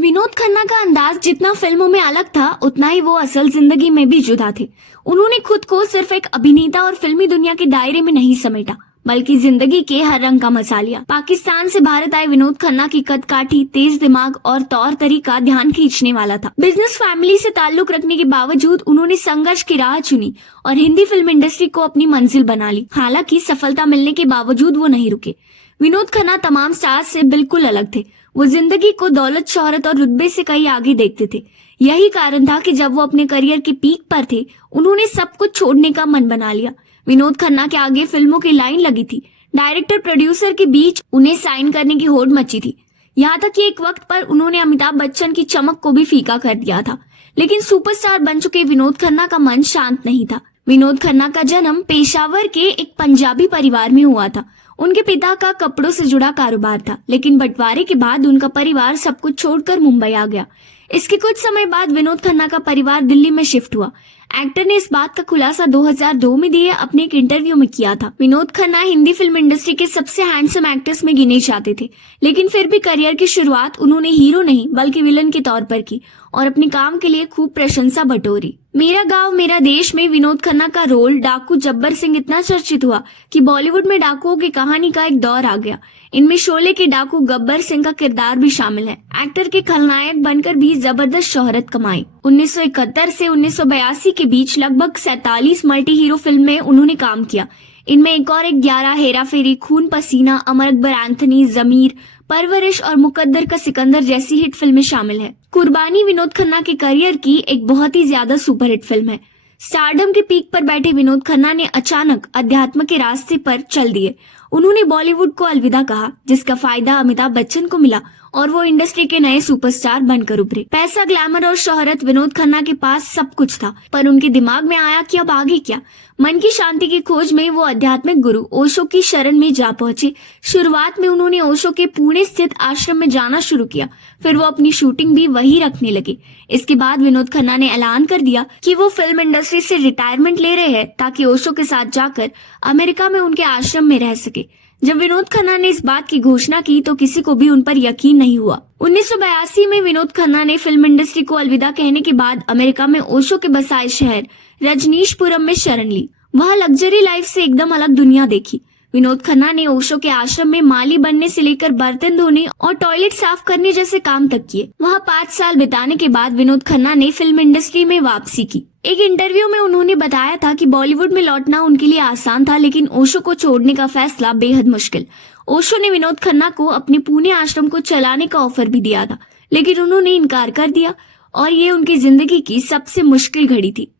विनोद खन्ना का अंदाज जितना फिल्मों में अलग था उतना ही वो असल जिंदगी में भी जुदा थे। उन्होंने खुद को सिर्फ एक अभिनेता और फिल्मी दुनिया के दायरे में नहीं समेटा, बल्कि जिंदगी के हर रंग का मसा लिया। पाकिस्तान से भारत आए विनोद खन्ना की कदकाठी, तेज दिमाग और तौर तरीका ध्यान खींचने वाला था। बिजनेस फैमिली से ताल्लुक रखने के बावजूद उन्होंने संघर्ष की राह चुनी और हिंदी फिल्म इंडस्ट्री को अपनी मंजिल बना ली। हालांकि सफलता मिलने के बावजूद वो नहीं रुके। विनोद खन्ना तमाम स्टार्स से बिल्कुल अलग थे। वो जिंदगी को दौलत, शोहरत और रुतबे से कहीं आगे देखते थे। यही कारण था कि जब वो अपने करियर के पीक पर थे, उन्होंने सब कुछ छोड़ने का मन बना लिया। विनोद खन्ना के आगे फिल्मों की लाइन लगी थी। डायरेक्टर, प्रोड्यूसर के बीच उन्हें साइन करने की होड़ मची थी। यहाँ तक कि एक वक्त पर उन्होंने अमिताभ बच्चन की चमक को भी फीका कर दिया था। लेकिन सुपरस्टार बन चुके विनोद खन्ना का मन शांत नहीं था। विनोद खन्ना का जन्म पेशावर के एक पंजाबी परिवार में हुआ था। उनके पिता का कपड़ों से जुड़ा कारोबार था, लेकिन बंटवारे के बाद उनका परिवार सब कुछ छोड़कर मुंबई आ गया। इसके कुछ समय बाद विनोद खन्ना का परिवार दिल्ली में शिफ्ट हुआ। एक्टर ने इस बात का खुलासा 2002 में दिए अपने एक इंटरव्यू में किया था। विनोद खन्ना हिंदी फिल्म इंडस्ट्री के सबसे हैंडसम एक्टर्स में गिने जाते थे, लेकिन फिर भी करियर की शुरुआत उन्होंने हीरो नहीं बल्कि विलन के तौर पर की और अपने काम के लिए खूब प्रशंसा बटोरी। मेरा गांव मेरा देश में विनोद खन्ना का रोल डाकू जब्बर सिंह इतना चर्चित हुआ कि बॉलीवुड में डाकुओं की कहानी का एक दौर आ गया। इनमें शोले के डाकू गब्बर सिंह का किरदार भी शामिल है। एक्टर के खलनायक बनकर भी जबरदस्त शोहरत कमाई। 1971 से 1982 के बीच लगभग 47 मल्टी हीरो फिल्म में उन्होंने काम किया। इनमें एक और 11 हेरा फेरी, खून पसीना, अमर अकबर एंथनी, जमीर, परवरिश और मुकद्दर का सिकंदर जैसी हिट फिल्में शामिल है। कुर्बानी विनोद खन्ना के करियर की एक बहुत ही ज्यादा सुपरहिट फिल्म है। स्टारडम के पीक पर बैठे विनोद खन्ना ने अचानक अध्यात्म के रास्ते पर चल दिए। उन्होंने बॉलीवुड को अलविदा कहा, जिसका फायदा अमिताभ बच्चन को मिला और वो इंडस्ट्री के नए सुपरस्टार बनकर उभरे। पैसा, ग्लैमर और शोहरत, विनोद खन्ना के पास सब कुछ था, पर उनके दिमाग में आया कि अब आगे क्या। मन की शांति की खोज में वो आध्यात्मिक गुरु ओशो की शरण में जा पहुंचे। शुरुआत में उन्होंने ओशो के पुणे स्थित आश्रम में जाना शुरू किया, फिर वो अपनी शूटिंग भी वहीं रखने लगे। इसके बाद विनोद खन्ना ने ऐलान कर दिया कि वो फिल्म इंडस्ट्री से रिटायरमेंट ले रहे हैं ताकि ओशो के साथ जाकर अमेरिका में उनके आश्रम में रह सके। जब विनोद खन्ना ने इस बात की घोषणा की तो किसी को भी उन पर यकीन नहीं हुआ। 1982 में विनोद खन्ना ने फिल्म इंडस्ट्री को अलविदा कहने के बाद अमेरिका में ओशो के बसाए शहर रजनीशपुरम में शरण ली। वह लग्जरी लाइफ से एकदम अलग दुनिया देखी। विनोद खन्ना ने ओशो के आश्रम में माली बनने से लेकर बर्तन धोने और टॉयलेट साफ करने जैसे काम तक किए। वहाँ 5 साल बिताने के बाद विनोद खन्ना ने फिल्म इंडस्ट्री में वापसी की। एक इंटरव्यू में उन्होंने बताया था कि बॉलीवुड में लौटना उनके लिए आसान था, लेकिन ओशो को छोड़ने का फैसला बेहद मुश्किल। ओशो ने विनोद खन्ना को अपने पुणे आश्रम को चलाने का ऑफर भी दिया था, लेकिन उन्होंने इनकार कर दिया और ये उनकी जिंदगी की सबसे मुश्किल घड़ी थी।